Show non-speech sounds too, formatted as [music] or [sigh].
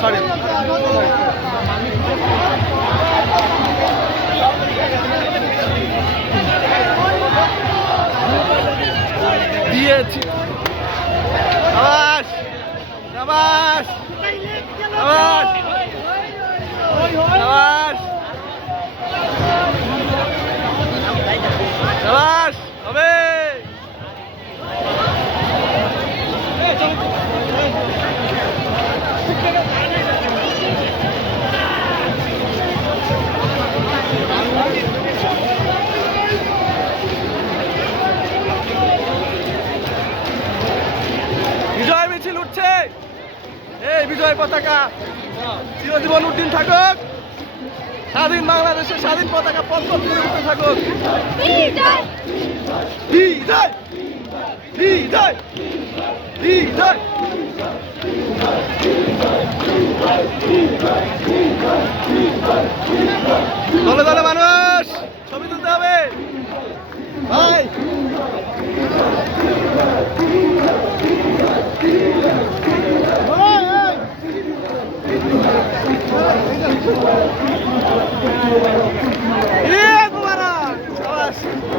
Sorry. Dear [laughs] team. এই বিজয় পতাকা চিরজীবন উদ্দিন থাকুক স্বাধীন বাংলাদেশের স্বাধীন পতাকা পথপথ করে উঠতে থাকুক বিজয় বিজয় বিজয় বিজয়